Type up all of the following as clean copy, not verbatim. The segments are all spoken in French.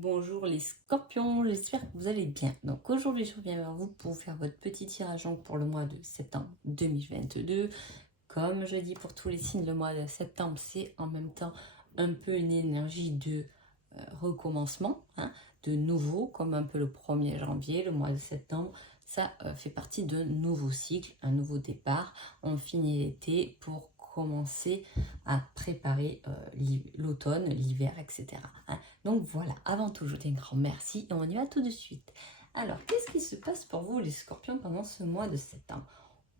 Bonjour les scorpions, j'espère que vous allez bien. Donc aujourd'hui je reviens vers vous pour vous faire votre petit tirage pour le mois de septembre 2022. Comme je dis pour tous les signes, le mois de septembre c'est en même temps un peu une énergie de recommencement, de nouveau, comme un peu le 1er janvier, le mois de septembre. Ça fait partie d'un nouveau cycle, un nouveau départ. On finit l'été pour commencer à préparer l'automne, l'hiver, etc. Donc voilà, avant tout, je vous dis un grand merci et on y va tout de suite. Alors, qu'est-ce qui se passe pour vous les scorpions pendant ce mois de septembre?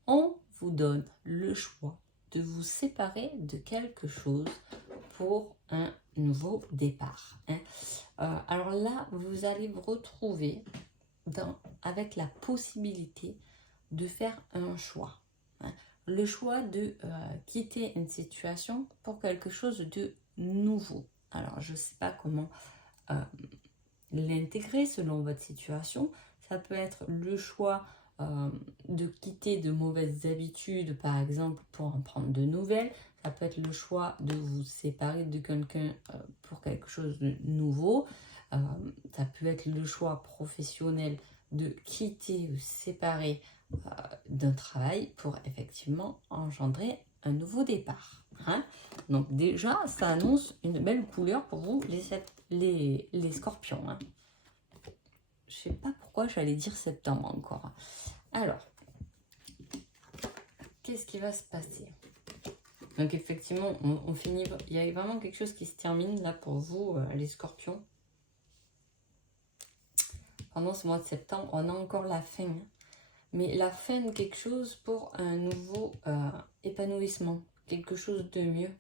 On vous donne le choix de vous séparer de quelque chose pour un nouveau départ. Alors là, vous allez vous retrouver avec la possibilité de faire un choix. Le choix de quitter une situation pour quelque chose de nouveau. Alors, je ne sais pas comment l'intégrer selon votre situation. Ça peut être le choix de quitter de mauvaises habitudes, par exemple, pour en prendre de nouvelles. Ça peut être le choix de vous séparer de quelqu'un pour quelque chose de nouveau. Ça peut être le choix professionnel de quitter ou séparer d'un travail pour effectivement engendrer un nouveau départ. Donc déjà, ça annonce une belle couleur pour vous, les scorpions. Je sais pas pourquoi j'allais dire septembre encore. Alors, qu'est-ce qui va se passer? Donc effectivement, on finit. Il y a vraiment quelque chose qui se termine là pour vous, les scorpions. Pendant ce mois de septembre, on a encore la fin. Mais la fin de quelque chose pour un nouveau épanouissement. Quelque chose de mieux.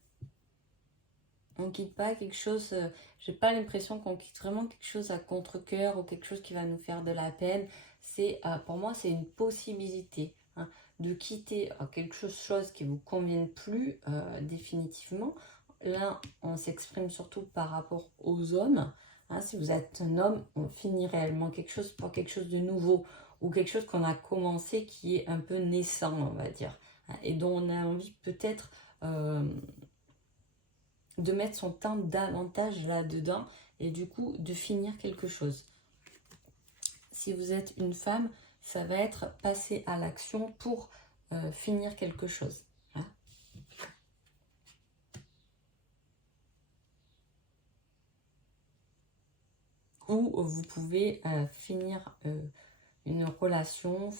On quitte pas quelque chose, j'ai pas l'impression qu'on quitte vraiment quelque chose à contre-cœur ou quelque chose qui va nous faire de la peine. C'est pour moi c'est une possibilité de quitter quelque chose qui vous convienne plus définitivement. Là on s'exprime surtout par rapport aux hommes. Si vous êtes un homme, on finit réellement quelque chose pour quelque chose de nouveau ou quelque chose qu'on a commencé qui est un peu naissant, on va dire, et dont on a envie peut-être de mettre son temps davantage là-dedans et du coup de finir quelque chose. Si vous êtes une femme, ça va être passer à l'action pour finir quelque chose. Ou vous pouvez finir une relation,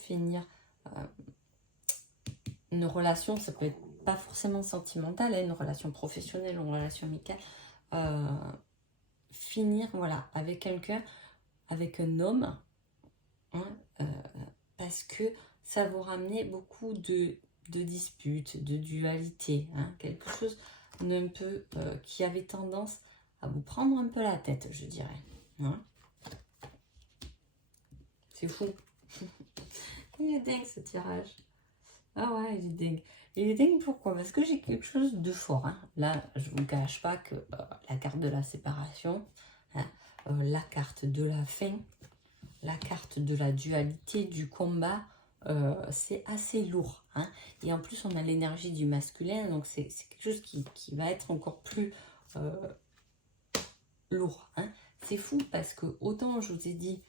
une relation, ça peut être pas forcément sentimentale, une relation professionnelle ou une relation amicale, finir voilà, avec quelqu'un, avec un homme, parce que ça vous ramenait beaucoup de disputes, de dualité, quelque chose d'un peu qui avait tendance à vous prendre un peu la tête, je dirais. C'est fou. Il est dingue ce tirage. Ah ouais, il est dingue. Il est dingue pourquoi? Parce que j'ai quelque chose de fort. Là, je ne vous cache pas que la carte de la séparation, la carte de la fin, la carte de la dualité, du combat, c'est assez lourd. Et en plus, on a l'énergie du masculin, donc c'est quelque chose qui va être encore plus lourd. C'est fou parce que autant je vous ai dit,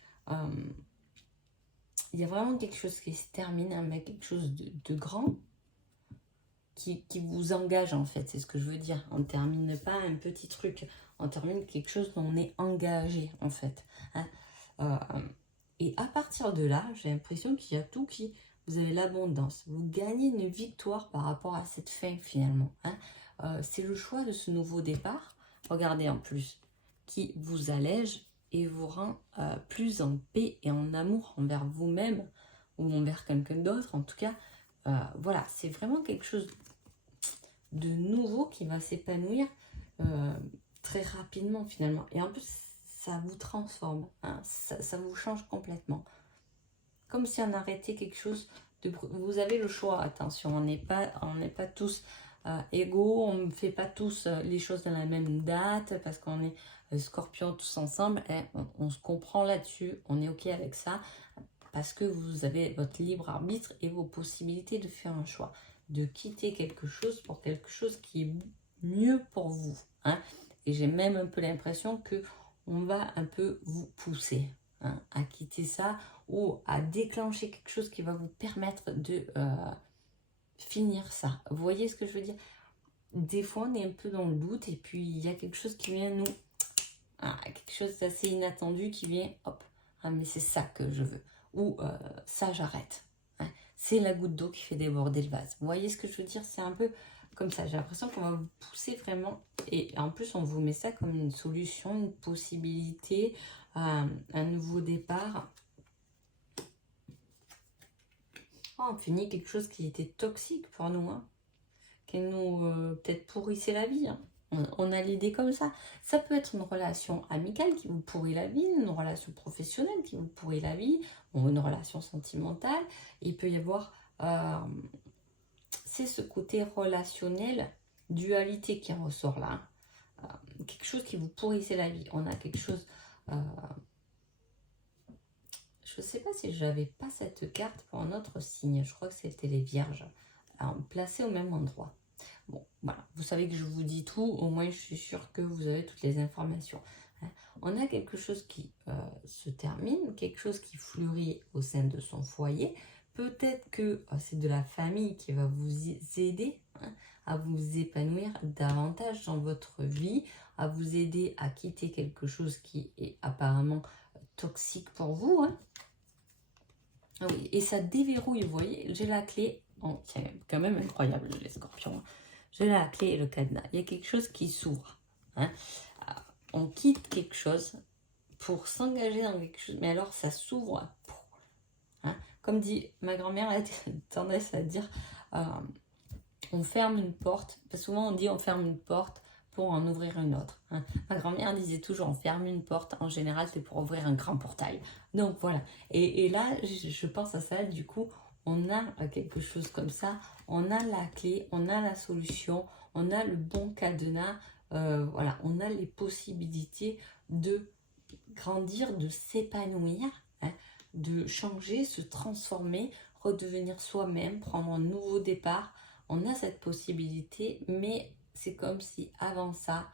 il y a vraiment quelque chose qui se termine, mais quelque chose de grand qui vous engage en fait, c'est ce que je veux dire. On ne termine pas un petit truc, on termine quelque chose dont on est engagé en fait. Et à partir de là, j'ai l'impression qu'il y a tout qui... Vous avez l'abondance, vous gagnez une victoire par rapport à cette fin finalement. C'est le choix de ce nouveau départ, regardez en plus, qui vous allège et vous rend plus en paix et en amour envers vous-même ou envers quelqu'un d'autre. En tout cas, voilà, c'est vraiment quelque chose de nouveau qui va s'épanouir très rapidement finalement. Et en plus, ça vous transforme, ça vous change complètement. Comme si on arrêtait quelque chose de... Vous avez le choix, attention, on n'est pas tous égaux, on ne fait pas tous les choses dans la même date, parce qu'on est scorpions tous ensemble, et on se comprend là-dessus, on est ok avec ça, parce que vous avez votre libre arbitre et vos possibilités de faire un choix, de quitter quelque chose pour quelque chose qui est mieux pour vous. Et j'ai même un peu l'impression que on va un peu vous pousser hein, à quitter ça ou à déclencher quelque chose qui va vous permettre de finir ça. Vous voyez ce que je veux dire? Des fois, on est un peu dans le doute et puis il y a quelque chose qui vient nous... quelque chose d'assez inattendu qui vient, hop, mais c'est ça que je veux. Ou ça, j'arrête. Hein. C'est la goutte d'eau qui fait déborder le vase. Vous voyez ce que je veux dire? C'est un peu comme ça. J'ai l'impression qu'on va vous pousser vraiment. Et en plus, on vous met ça comme une solution, une possibilité, un nouveau départ. Oh, on finit quelque chose qui était toxique pour nous. Hein. Qui nous peut-être pourrissait la vie. Hein. On a l'idée comme ça. Ça peut être une relation amicale qui vous pourrit la vie, une relation professionnelle qui vous pourrit la vie, ou une relation sentimentale. Il peut y avoir, c'est ce côté relationnel, dualité qui en ressort là. Quelque chose qui vous pourrissait la vie. On a quelque chose... je ne sais pas si j'avais pas cette carte pour un autre signe. Je crois que c'était les vierges. Placées au même endroit. Bon, voilà, vous savez que je vous dis tout, au moins je suis sûre que vous avez toutes les informations. On a quelque chose qui se termine, quelque chose qui fleurit au sein de son foyer. Peut-être que c'est de la famille qui va vous aider à vous épanouir davantage dans votre vie, à vous aider à quitter quelque chose qui est apparemment toxique pour vous. Hein. Ah oui, et ça déverrouille, vous voyez, j'ai la clé. Oh, c'est quand même incroyable les scorpions. J'ai la clé et le cadenas. Il y a quelque chose qui s'ouvre. Hein. On quitte quelque chose pour s'engager dans quelque chose. Mais alors, ça s'ouvre. Hein. Comme dit ma grand-mère, elle a tendance à dire on ferme une porte. Parce que souvent, on dit on ferme une porte pour en ouvrir une autre. Hein. Ma grand-mère disait toujours on ferme une porte. En général, c'est pour ouvrir un grand portail. Donc, voilà. Et là, je pense à ça. Du coup, on a quelque chose comme ça, on a la clé, on a la solution, on a le bon cadenas, voilà, on a les possibilités de grandir, de s'épanouir, hein, de changer, se transformer, redevenir soi-même, prendre un nouveau départ. On a cette possibilité, mais c'est comme si avant ça,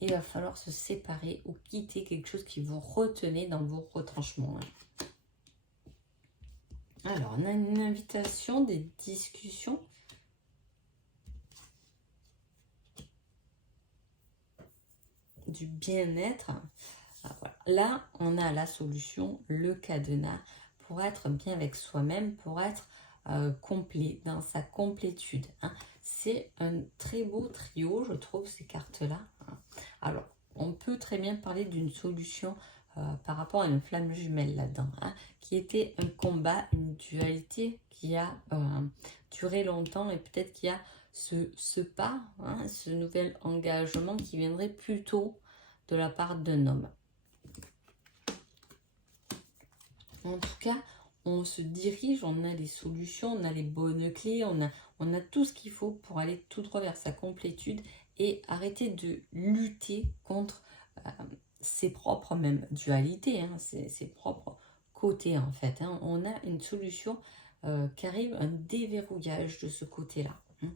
il va falloir se séparer ou quitter quelque chose qui vous retenait dans vos retranchements. Hein. Alors, on a une invitation, des discussions. Du bien-être. Voilà. Là, on a la solution, le cadenas, pour être bien avec soi-même, pour être complet, dans sa complétude. Hein. C'est un très beau trio, je trouve, ces cartes-là. Hein. Alors, on peut très bien parler d'une solution par rapport à une flamme jumelle là-dedans, hein, qui était un combat, une dualité qui a duré longtemps et peut-être qu'il y a ce pas, hein, ce nouvel engagement qui viendrait plutôt de la part d'un homme. En tout cas, on se dirige, on a les solutions, on a les bonnes clés, on a tout ce qu'il faut pour aller tout droit vers sa complétude et arrêter de lutter contre ses propres même dualités, hein, ses propres côtés en fait. Hein. On a une solution qui arrive, un déverrouillage de ce côté-là. Hein,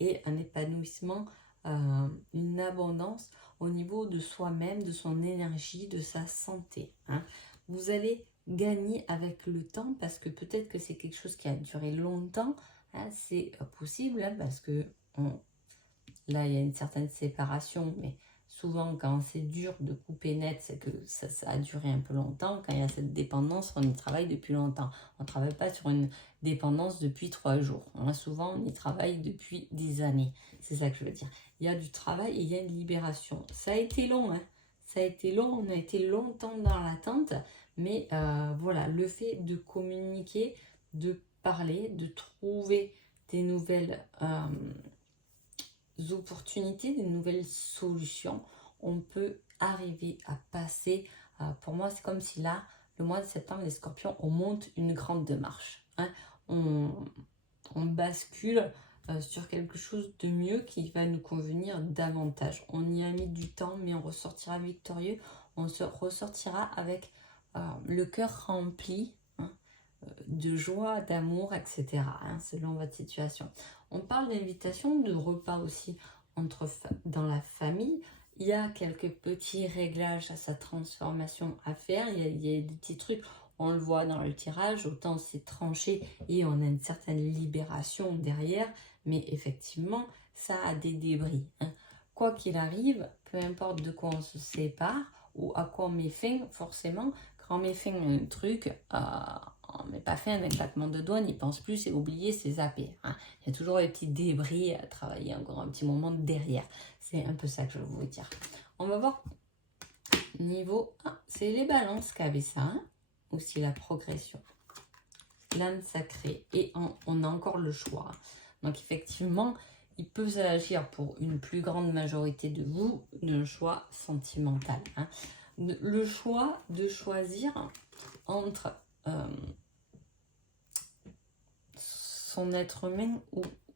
et un épanouissement, une abondance au niveau de soi-même, de son énergie, de sa santé. Hein. Vous allez gagner avec le temps parce que peut-être que c'est quelque chose qui a duré longtemps. Hein, c'est possible hein, parce que là, il y a une certaine séparation, mais souvent, quand c'est dur de couper net, c'est que ça a duré un peu longtemps. Quand il y a cette dépendance, on y travaille depuis longtemps. On ne travaille pas sur une dépendance depuis 3 jours. Hein, souvent, on y travaille depuis des années. C'est ça que je veux dire. Il y a du travail et il y a une libération. Ça a été long, hein. Ça a été long. On a été longtemps dans l'attente. Mais voilà, le fait de communiquer, de parler, de trouver des nouvelles... opportunités, des nouvelles solutions, on peut arriver à passer, pour moi c'est comme si là, le mois de septembre, les scorpions, on monte une grande marche, hein. On bascule sur quelque chose de mieux qui va nous convenir davantage. On y a mis du temps, mais on ressortira victorieux, on se ressortira avec le cœur rempli, hein, de joie, d'amour, etc. hein, selon votre situation. On parle d'invitation, de repas aussi dans la famille. il y a quelques petits réglages à sa transformation à faire. Il y a des petits trucs, on le voit dans le tirage, autant c'est tranché et on a une certaine libération derrière. Mais effectivement, ça a des débris. Hein. Quoi qu'il arrive, peu importe de quoi on se sépare ou à quoi on met fin, forcément, quand on met fin à un truc, on ne met pas fin à un claquement de doigts, n'y pense plus, c'est oublié, c'est zappé. Hein. Il y a toujours des petits débris à travailler encore un petit moment derrière. C'est un peu ça que je veux vous dire. On va voir niveau 1, c'est les balances qui avaient ça, hein, aussi la progression. L'âne sacrée, et on a encore le choix. Donc effectivement, il peut s'agir pour une plus grande majorité de vous d'un choix sentimental. Hein. Le choix de choisir entre son être humain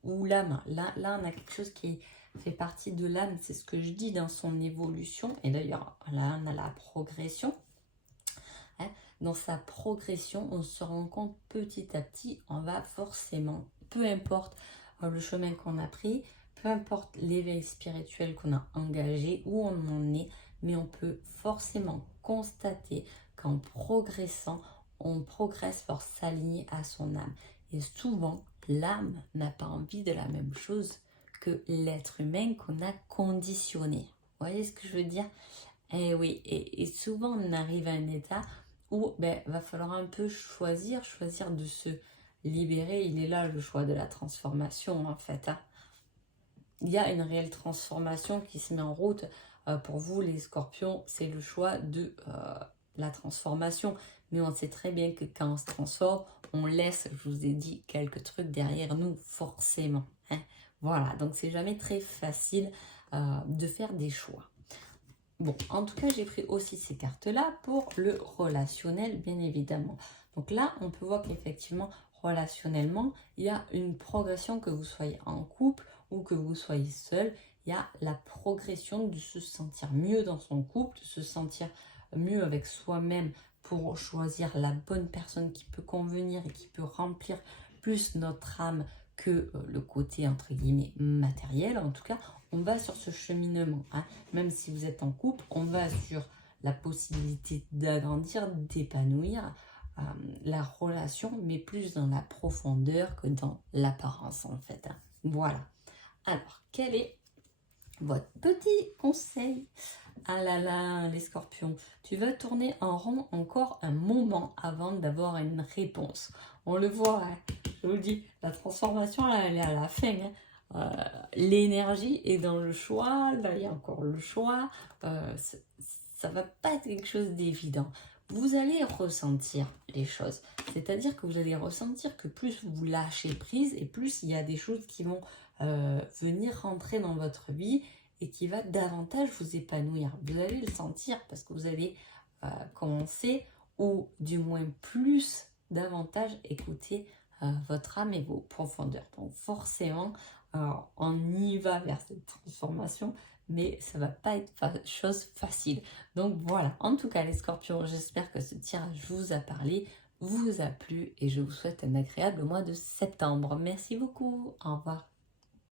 ou l'âme. Là, on a quelque chose qui fait partie de l'âme, c'est ce que je dis dans son évolution. Et d'ailleurs, là, on a la progression. Hein. Dans sa progression, on se rend compte petit à petit, on va forcément, peu importe le chemin qu'on a pris, peu importe l'éveil spirituel qu'on a engagé, où on en est, mais on peut forcément constater qu'en progressant, on progresse pour s'aligner à son âme. Et souvent, l'âme n'a pas envie de la même chose que l'être humain qu'on a conditionné. Vous voyez ce que je veux dire? Eh oui, et souvent on arrive à un état où va falloir un peu choisir de se libérer. Il est là le choix de la transformation en fait. Hein. Il y a une réelle transformation qui se met en route. Pour vous les scorpions, c'est le choix de la transformation. Mais on sait très bien que quand on se transforme, on laisse, je vous ai dit, quelques trucs derrière nous, forcément. Hein. Voilà, donc c'est jamais très facile de faire des choix. Bon, en tout cas, j'ai pris aussi ces cartes-là pour le relationnel, bien évidemment. Donc là, on peut voir qu'effectivement, relationnellement, il y a une progression, que vous soyez en couple ou que vous soyez seul. Il y a la progression de se sentir mieux dans son couple, de se sentir mieux avec soi-même pour choisir la bonne personne qui peut convenir et qui peut remplir plus notre âme que le côté entre guillemets matériel. En tout cas, on va sur ce cheminement. Hein. Même si vous êtes en couple, on va sur la possibilité d'agrandir, d'épanouir la relation, mais plus dans la profondeur que dans l'apparence en fait. Hein. Voilà. Alors, quel est votre petit conseil? Ah là là, les scorpions, tu vas tourner en rond encore un moment avant d'avoir une réponse. On le voit, hein. Je vous le dis, la transformation, là, elle est à la fin. Hein. L'énergie est dans le choix, là il y a encore le choix, ça va pas être quelque chose d'évident. Vous allez ressentir les choses, c'est-à-dire que vous allez ressentir que plus vous lâchez prise et plus il y a des choses qui vont venir rentrer dans votre vie et qui va davantage vous épanouir. Vous allez le sentir parce que vous allez commencer ou du moins plus davantage écouter votre âme et vos profondeurs. Donc forcément, on y va vers cette transformation, mais ça va pas être chose facile. Donc voilà, en tout cas les scorpions, j'espère que ce tirage vous a parlé, vous a plu et je vous souhaite un agréable mois de septembre. Merci beaucoup, au revoir.